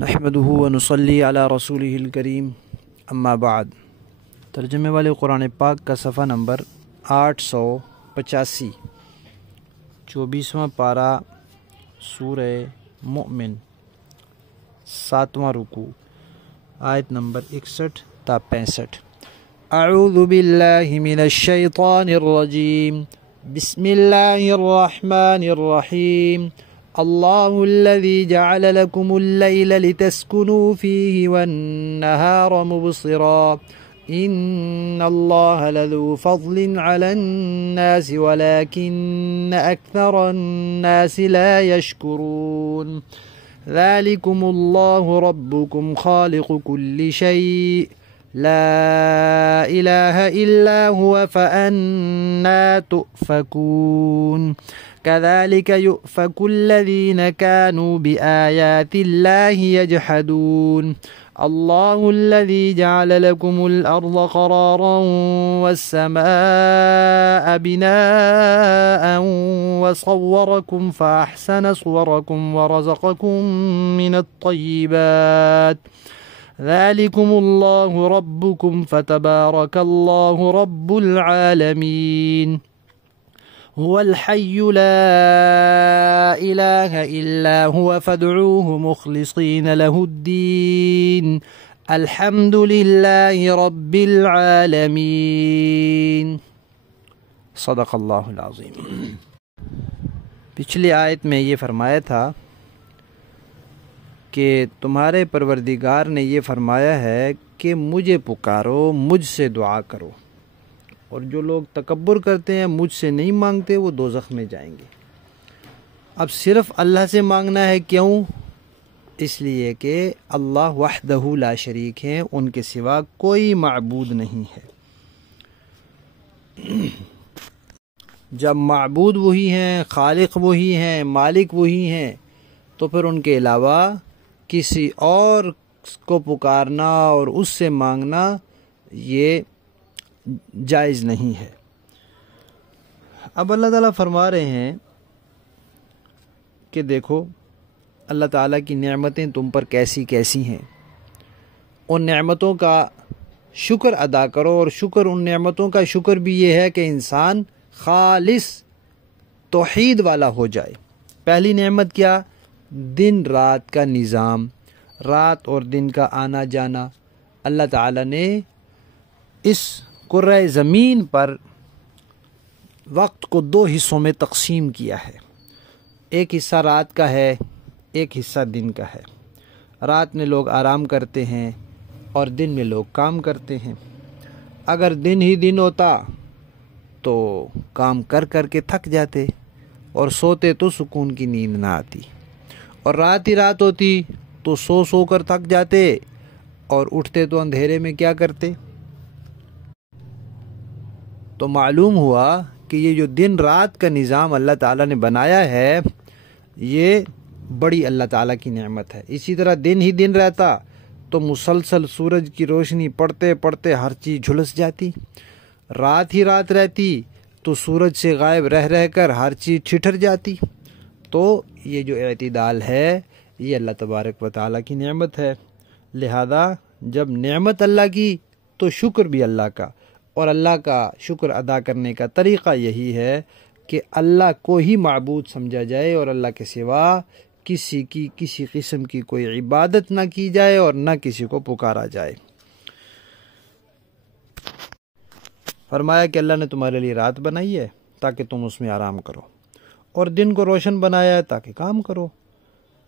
نحمدہ ونصلی علی رسولہ الکریم اما بعد۔ ترجمے والے قرآن پاک کا صفحہ نمبر 885، 24واں پارہ سورہ مؤمن، 7واں رکوع، آیت نمبر 61 تا 65۔ اعوذ باللہ من الشیطان الرجیم، بسم اللہ الرحمن الرحیم۔ اللہ الذی جعل لکم اللیل لتسکنوا فیہ والنہار مبصرا ان اللہ لذو فضل علی الناس ولکن اکثر الناس لا یشکرون۔ ذالکم اللہ ربکم خالق کل شیء لا الہ الا هو فأنا تؤفکون۔ كذلك يؤفك الذين كانوا بآيات الله يجحدون۔ الله الذي جعل لكم الأرض قرارا والسماء بناء وصوركم فأحسن صوركم ورزقكم من الطيبات ذلكم الله ربكم فتبارك الله رب العالمين۔ هو الحي لا إله إلا هو فادعوه مخلصين له الدين الحمد لله رب العالمين۔ صدق اللہ العظیم۔ پچھلی آیت میں یہ فرمایا تھا کہ تمہارے پروردگار نے یہ فرمایا ہے کہ مجھے پکارو، مجھ سے دعا کرو، اور جو لوگ تکبر کرتے ہیں مجھ سے نہیں مانگتے وہ دوزخ میں جائیں گے۔ اب صرف اللہ سے مانگنا ہے، کیوں؟ اس لیے کہ اللہ وحدہ لا شریک ہیں، ان کے سوا کوئی معبود نہیں ہے۔ جب معبود وہی ہیں، خالق وہی ہیں، مالک وہی ہیں، تو پھر ان کے علاوہ کسی اور کو پکارنا اور اس سے مانگنا یہ جائز نہیں ہے۔ اب اللہ تعالیٰ فرما رہے ہیں کہ دیکھو اللہ تعالیٰ کی نعمتیں تم پر کیسی کیسی ہیں، ان نعمتوں کا شکر ادا کرو، اور شکر ان نعمتوں کا شکر بھی یہ ہے کہ انسان خالص توحید والا ہو جائے۔ پہلی نعمت کیا؟ دن رات کا نظام، رات اور دن کا آنا جانا۔ اللہ تعالیٰ نے اس کرۂ زمین پر وقت کو دو حصوں میں تقسیم کیا ہے، ایک حصہ رات کا ہے، ایک حصہ دن کا ہے۔ رات میں لوگ آرام کرتے ہیں اور دن میں لوگ کام کرتے ہیں۔ اگر دن ہی دن ہوتا تو کام کر کر کے تھک جاتے اور سوتے تو سکون کی نیند نہ آتی، اور رات ہی رات ہوتی تو سو سو کر تھک جاتے اور اٹھتے تو اندھیرے میں کیا کرتے؟ تو معلوم ہوا کہ یہ جو دن رات کا نظام اللہ تعالیٰ نے بنایا ہے یہ بڑی اللہ تعالیٰ کی نعمت ہے۔ اسی طرح دن ہی دن رہتا تو مسلسل سورج کی روشنی پڑتے پڑتے ہر چیز جھلس جاتی، رات ہی رات رہتی تو سورج سے غائب رہ رہ کر ہر چیز ٹھٹر جاتی۔ تو یہ جو اعتدال ہے یہ اللہ تبارک و تعالیٰ کی نعمت ہے۔ لہذا جب نعمت اللہ کی تو شکر بھی اللہ کا، اور اللہ کا شکر ادا کرنے کا طریقہ یہی ہے کہ اللہ کو ہی معبود سمجھا جائے اور اللہ کے سوا کسی قسم کی کوئی عبادت نہ کی جائے اور نہ کسی کو پکارا جائے۔ فرمایا کہ اللہ نے تمہارے لیے رات بنائی ہے تاکہ تم اس میں آرام کرو، اور دن کو روشن بنایا ہے تاکہ کام کرو۔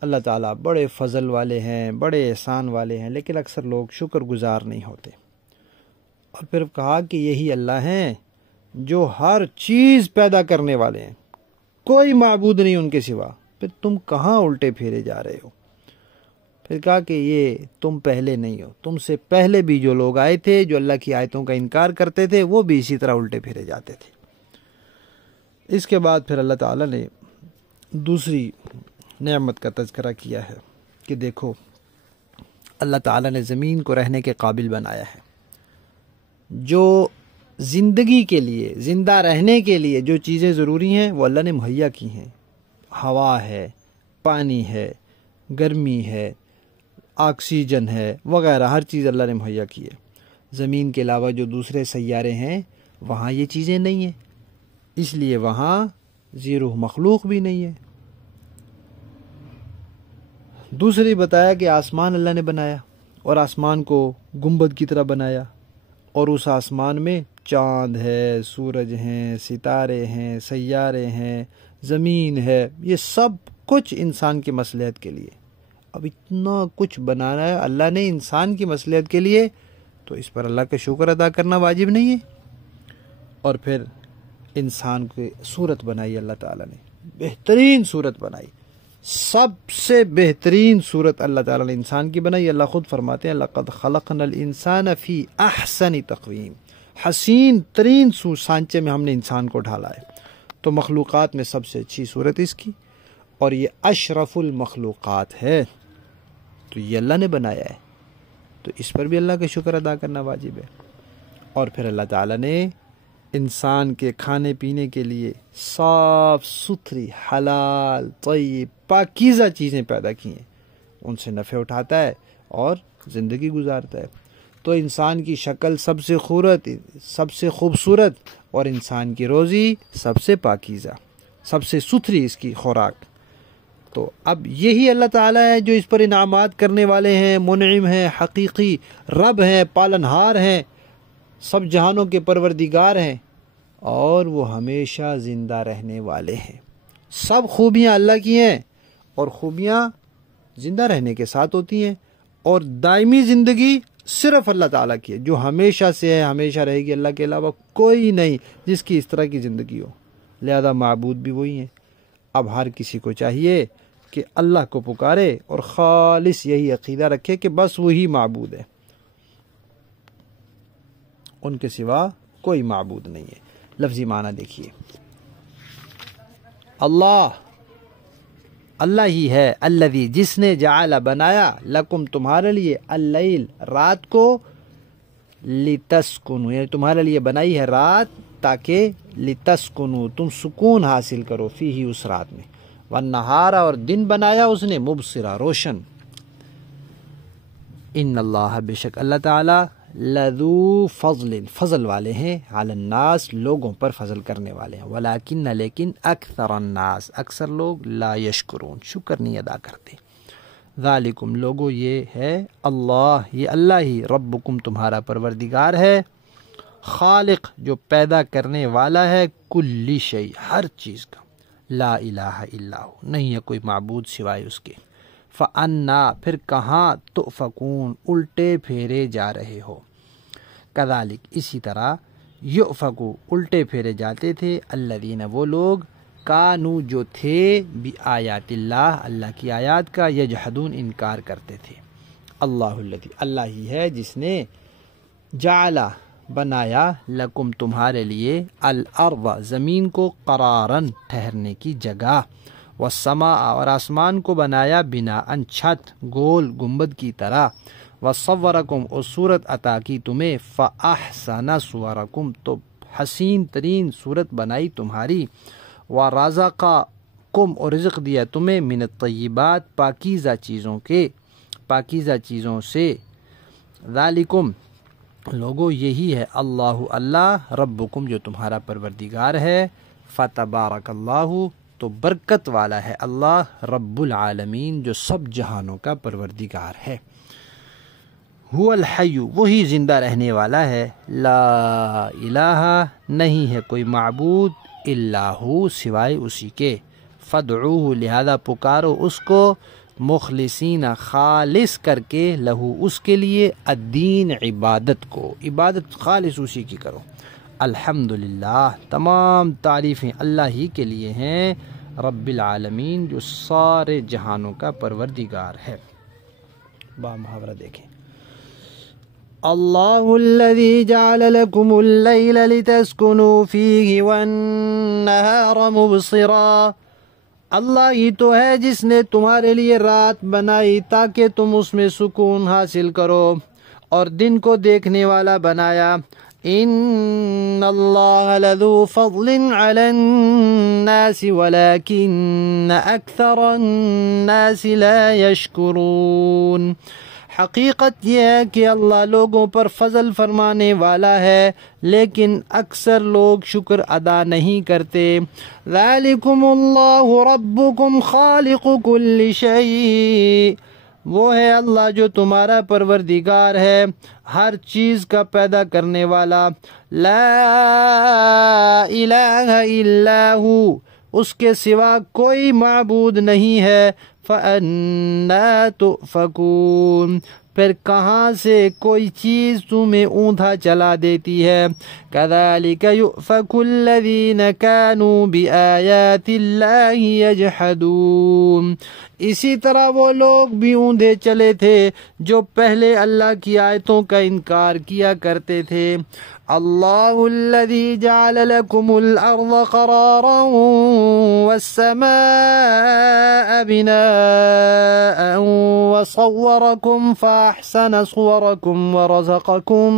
اللہ تعالیٰ بڑے فضل والے ہیں، بڑے احسان والے ہیں، لیکن اکثر لوگ شکر گزار نہیں ہوتے۔ اور پھر کہا کہ یہی اللہ ہیں جو ہر چیز پیدا کرنے والے ہیں، کوئی معبود نہیں ان کے سوا، پھر تم کہاں الٹے پھیرے جا رہے ہو؟ پھر کہا کہ یہ تم پہلے نہیں ہو، تم سے پہلے بھی جو لوگ آئے تھے جو اللہ کی آیتوں کا انکار کرتے تھے وہ بھی اسی طرح الٹے پھیرے جاتے تھے۔ اس کے بعد پھر اللہ تعالیٰ نے دوسری نعمت کا تذکرہ کیا ہے کہ دیکھو اللہ تعالیٰ نے زمین کو رہنے کے قابل بنایا ہے۔ جو زندگی کے لیے، زندہ رہنے کے لیے جو چیزیں ضروری ہیں وہ اللہ نے مہیا کی ہیں۔ ہوا ہے، پانی ہے، گرمی ہے، آکسیجن ہے وغیرہ ہر چیز اللہ نے مہیا کی ہے۔ زمین کے علاوہ جو دوسرے سیارے ہیں وہاں یہ چیزیں نہیں ہیں، اس لیے وہاں ذی روح مخلوق بھی نہیں ہے۔ دوسری بتایا کہ آسمان اللہ نے بنایا اور آسمان کو گنبد کی طرح بنایا، اور اس آسمان میں چاند ہے، سورج ہیں، ستارے ہیں، سیارے ہیں، زمین ہے، یہ سب کچھ انسان کی مصلحت کے لیے۔ اب اتنا کچھ بنانا ہے اللہ نے انسان کی مصلحت کے لیے، تو اس پر اللہ کا شکر ادا کرنا واجب نہیں ہے؟ اور پھر انسان کی صورت بنائی اللہ تعالیٰ نے، بہترین صورت بنائی، سب سے بہترین صورت اللہ تعالیٰ نے انسان کی بنائی۔ اللہ خود فرماتے ہیں لَقَدْ خَلَقْنَا الْإِنسَانَ فِي أَحْسَنِ تَقْوِيمٍ، حسین ترین سانچے میں ہم نے انسان کو ڈھالا ہے۔ تو مخلوقات میں سب سے اچھی صورت اس کی، اور یہ اشرف المخلوقات ہے، تو یہ اللہ نے بنایا ہے، تو اس پر بھی اللہ کا شکر ادا کرنا واجب ہے۔ اور پھر اللہ تعالیٰ نے انسان کے کھانے پینے کے لیے صاف ستھری حلال طیب پاکیزہ چیزیں پیدا کی ہیں، ان سے نفع اٹھاتا ہے اور زندگی گزارتا ہے۔ تو انسان کی شکل سب سے خوبصورت اور انسان کی روزی سب سے پاکیزہ، سب سے ستھری اس کی خوراک۔ تو اب یہی اللہ تعالیٰ ہے جو اس پر انعامات کرنے والے ہیں، منعم ہیں، حقیقی رب ہیں، پالنہار ہیں، سب جہانوں کے پروردگار ہیں، اور وہ ہمیشہ زندہ رہنے والے ہیں۔ سب خوبیاں اللہ کی ہیں، اور خوبیاں زندہ رہنے کے ساتھ ہوتی ہیں، اور دائمی زندگی صرف اللہ تعالیٰ کی ہے جو ہمیشہ سے ہے، ہمیشہ رہے گی، اللہ کے علاوہ کوئی نہیں جس کی اس طرح کی زندگی ہو، لہذا معبود بھی وہی ہیں۔ اب ہر کسی کو چاہیے کہ اللہ کو پکارے اور خالص یہی عقیدہ رکھے کہ بس وہی معبود ہے، ان کے سوا کوئی معبود نہیں ہے۔ لفظی معنی دیکھیے، اللہ ہی ہے، الذی جس نے جعل بنایا لکم تمہارے لیے اللیل رات کو، لتسکنوا یعنی تمہارے لیے بنائی ہے رات تاکہ لتسکنوا تم سکون حاصل کرو، فیہ اس رات میں، والنہار اور دن بنایا اس نے مبصرا روشن۔ ان اللہ بے شک اللہ تعالی لذو فضل والے ہیں، علی الناس لوگوں پر فضل کرنے والے ہیں، ولیکن لیکن اکثر الناس اکثر لوگ لا یشکرون شکر نہیں ادا کرتے۔ ذالکم لوگو یہ ہے اللہ یہ اللہ ہی ربکم تمہارا پروردگار ہے، خالق جو پیدا کرنے والا ہے، کل شیء ہر چیز کا، لا الہ الا ہو نہیں ہے کوئی معبود سوائے اس کے، فَأَنَّا پھر کہاں تُؤْفَكُونَ الٹے پھیرے جا رہے ہو، کذالک اسی طرح یؤفکو الٹے پھیرے جاتے تھے الذین وہ لوگ کانو جو تھے بآیات اللہ اللہ کی آیات کا یجحدون انکار کرتے تھے۔ اللہ الذی اللہ ہی ہے جس نے جعل بنایا لکم تمہارے لیے الارض زمین کو قرارن ٹھہرنے کی جگہ، والسماء اور آسمان کو بنایا بناءً چھت گول گنبد کی طرح، وصورکم اور صورت عطا کی تمہیں، فاحسن صورکم تو حسین ترین صورت بنائی تمہاری، ورزقکم اور رزق دیا تمہیں من الطیبات پاکیزہ چیزوں سے، ذالکم لوگو یہی ہے اللہ ربکم جو تمہارا پروردگار ہے، فتبارک اللہ تو برکت والا ہے اللہ رب العالمین جو سب جہانوں کا پروردگار ہے، هو الحی وہی زندہ رہنے والا ہے، لا الہ نہیں ہے کوئی معبود الا ہو سوائے اسی کے، فادعوہ لہذا پکارو اس کو، مخلصین خالص کر کے، لہو اس کے لیے، الدین عبادت کو، عبادت خالص اسی کی کرو، الحمدللہ تمام تعریفیں اللہ ہی کے لیے ہیں، رب العالمین جو سارے جہانوں کا پروردگار ہے۔ با محاورہ دیکھیں، اللہ الذی جعل لکم اللیل لتسکنوا فیہ والنہار مبصرا، اللہ ہی تو ہے جس نے تمہارے لیے رات بنائی تاکہ تم اس میں سکون حاصل کرو، اور دن کو دیکھنے والا بنایا إن الله لذو فضل على الناس ولكن أكثر الناس لا يشكرون. حقیقت یہ ہے کہ اللہ لوگوں پر فضل فرمانے والا ہے لیکن اکثر لوگ شکر ادا نہیں کرتے۔ ذالکم اللہ ربکم خالق کل شیء، وہ ہے اللہ جو تمہارا پروردگار ہے، ہر چیز کا پیدا کرنے والا۔ لا الہ الا ہو، اس کے سوا کوئی معبود نہیں ہے۔ فَأَنَّا تُؤْفَكُونَ، پھر کہاں سے کوئی چیز تمہیں اوندا چلا دیتی ہے۔ كَذَلِكَ يُؤْفَكُ الَّذِينَ كَانُوا بِآيَاتِ اللَّهِ يَجْحَدُونَ، اسی طرح وہ لوگ بھی اوندھے چلے تھے جو پہلے اللہ کی آیتوں کا انکار کیا کرتے تھے۔ اللہ الذی جعل لکم الارض قرارا والسماء بناء وصورکم فاحسن صورکم ورزقکم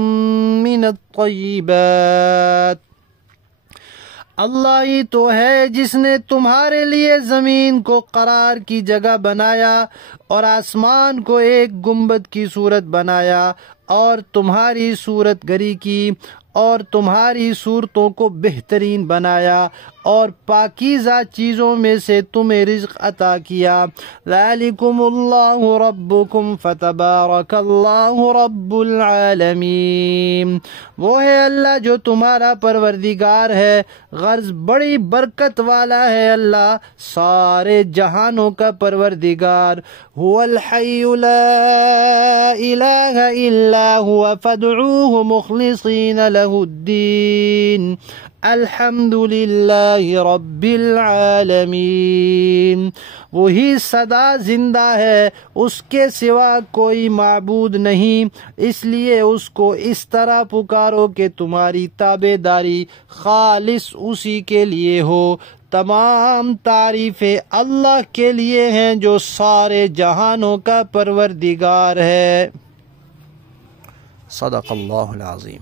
من الطیبات، اللہ ہی تو ہے جس نے تمہارے لیے زمین کو قرار کی جگہ بنایا اور آسمان کو ایک گنبد کی صورت بنایا اور تمہاری صورت گری کی اور تمہاری صورتوں کو بہترین بنایا اور پاکیزہ چیزوں میں سے تمہیں رزق عطا کیا۔ ذالکم اللہ ربکم فتبارک اللہ رب العالمین، وہ ہے اللہ جو تمہارا پروردگار ہے، غرض بڑی برکت والا ہے اللہ، سارے جہانوں کا پروردگار۔ هو الحی لا الہ الا هو فادعوه مخلصین له الدین الحمد للہ رب العالمین، وہی سدا زندہ ہے، اس کے سوا کوئی معبود نہیں، اس لیے اس کو اس طرح پکارو کہ تمہاری تابع داری خالص اسی کے لیے ہو۔ تمام تعریفیں اللہ کے لیے ہیں جو سارے جہانوں کا پروردگار ہے۔ صدق اللہ العظیم۔